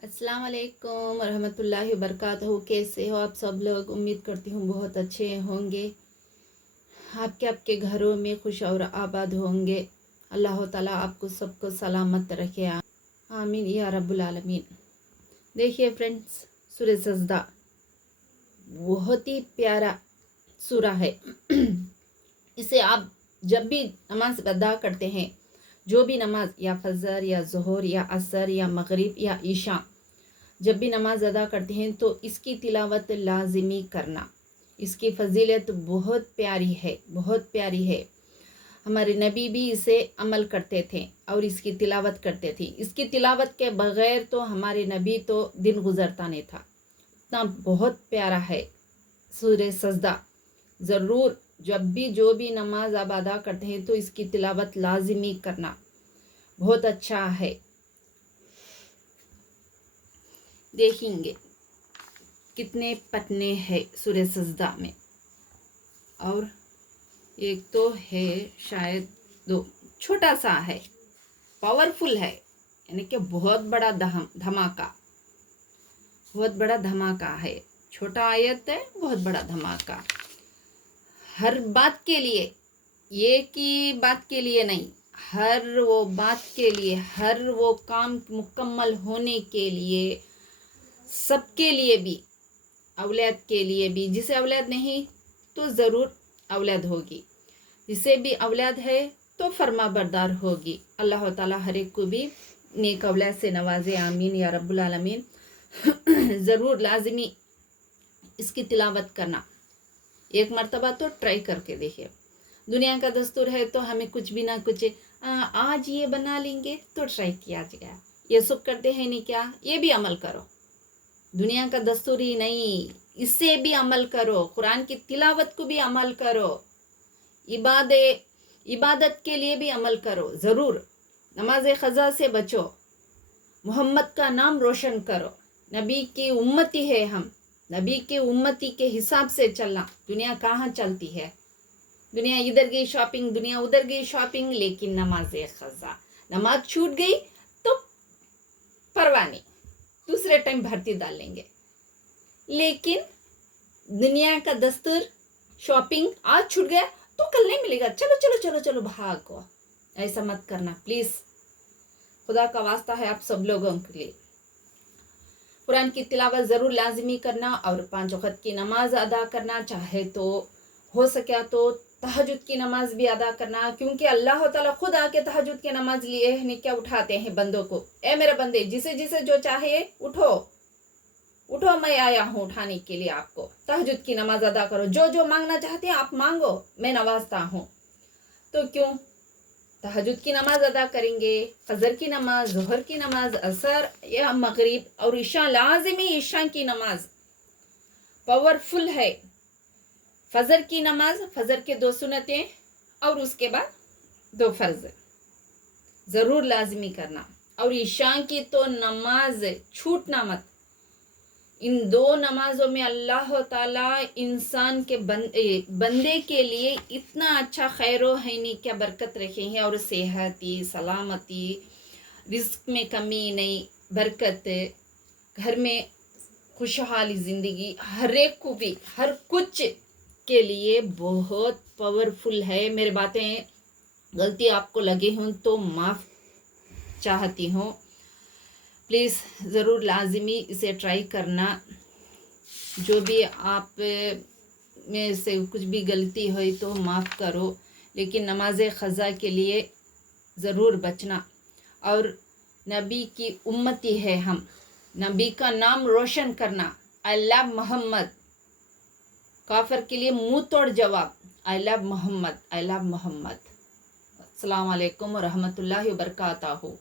अस्सलाम वालेकुम वरहमतुल्लाहि वबरकातुहू। कैसे हो आप सब लोग? उम्मीद करती हूँ बहुत अच्छे होंगे। आपके आपके घरों में खुश और आबाद होंगे। अल्लाह ताला आपको सबको सलामत रखे, आमीन या रब्बुल आलमीन। देखिए फ्रेंड्स, सूरह सजदा बहुत ही प्यारा सूरा है। इसे आप जब भी नमाज अदा करते हैं, जो भी नमाज या फजर या ज़ोहर या असर या मगरिब या ईशा जब भी नमाज अदा करते हैं तो इसकी तिलावत लाजिमी करना। इसकी फजीलत बहुत प्यारी है, बहुत प्यारी है। हमारे नबी भी इसे अमल करते थे और इसकी तिलावत करते थे। इसकी तिलावत के बगैर तो हमारे नबी तो दिन गुजरता नहीं था। इतना बहुत प्यारा है सूरह सजदा। ज़रूर जब भी जो भी नमाज आप अदा करते हैं तो इसकी तिलावत लाजिमी करना, बहुत अच्छा है। देखेंगे कितने पन्ने हैं सूरह सजदा में, और एक तो है शायद दो, छोटा सा है, पावरफुल है, यानी कि बहुत बड़ा धमाका, बहुत बड़ा धमाका है। छोटा आयत है, बहुत बड़ा धमाका। हर बात के लिए, एक ही बात के लिए नहीं, हर वो बात के लिए, हर वो काम मुकम्मल होने के लिए, सबके लिए भी, औलाद के लिए भी, जिसे औलाद नहीं तो ज़रूर औलाद होगी, जिसे भी औलाद है तो फर्मा बरदार होगी। अल्लाह ताला हर एक को भी नेक औलाद से नवाजे, आमीन या रब्बुल आलमीन। ज़रूर लाजिमी इसकी तिलावत करना। एक मर्तबा तो ट्राई करके देखिए। दुनिया का दस्तूर है तो हमें कुछ भी ना कुछ आज ये बना लेंगे तो ट्राई किया जाएगा। ये सब करते हैं नहीं क्या, ये भी अमल करो। दुनिया का दस्तूर ही नहीं, इससे भी अमल करो। कुरान की तिलावत को भी अमल करो। इबादत के लिए भी अमल करो। ज़रूर नमाज ख़ज़ा से बचो। मोहम्मद का नाम रोशन करो। नबी की उम्मती है हम, नबी के उम्मती के हिसाब से चलना। दुनिया कहाँ चलती है? दुनिया इधर गई शॉपिंग, दुनिया उधर गई शॉपिंग, लेकिन नमाज ख़ज़ा, नमाज छूट गई तो परवाह नहीं, दूसरे टाइम भर्ती डाल लेंगे। लेकिन दुनिया का दस्तूर, शॉपिंग आज छूट गया तो कल नहीं मिलेगा, चलो चलो चलो चलो भागो। ऐसा मत करना प्लीज़, खुदा का वास्ता है आप सब लोगों के लिए। कुरान की तिलावत ज़रूर लाजिमी करना और 5 वक़्त की नमाज अदा करना। चाहे तो हो सके तो तहज्जुद की नमाज भी अदा करना, क्योंकि अल्लाह ताला खुद आके तहज्जुद की नमाज लिए क्या उठाते हैं बंदों को। ए मेरे बंदे, जिसे जिसे जो चाहे उठो उठो, मैं आया हूँ उठाने के लिए आपको। तहज्जुद की नमाज अदा करो, जो जो मांगना चाहते हैं आप मांगो, मैं नवाजता हूँ। तो क्यों तहज्जुद की नमाज अदा करेंगे, फजर की नमाज, ज़ोहर की नमाज, असर या मगरिब और ईशा, लाजिमी ईशा की नमाज पावरफुल है। फजर की नमाज, फजर के 2 सुन्नतें और उसके बाद 2 फर्ज ज़रूर लाजिमी करना। और ईशा की तो नमाज छूटना मत। इन 2 नमाजों में अल्लाह ताला इंसान के बंदे के लिए इतना अच्छा खैरो हैनी क्या बरकत रखे हैं, और सेहती, सलामती, रिस्क में कमी नहीं, बरकत, घर में खुशहाली ज़िंदगी, हर एक को भी हर कुछ के लिए बहुत पावरफुल है। मेरी बातें गलती आपको लगे हों तो माफ़ चाहती हूँ। प्लीज़ ज़रूर लाजिमी इसे ट्राई करना। जो भी आप में से कुछ भी गलती हुई तो माफ़ करो, लेकिन नमाज ख़ज़ा के लिए ज़रूर बचना। और नबी की उम्मती है हम, नबी का नाम रोशन करना। I love Mohammad. काफिर के लिए मुंह तोड़ जवाब, I love Mohammad, I love Mohammad. अस्सलाम वालेकुम रहमतुल्लाहि व बरकातहू।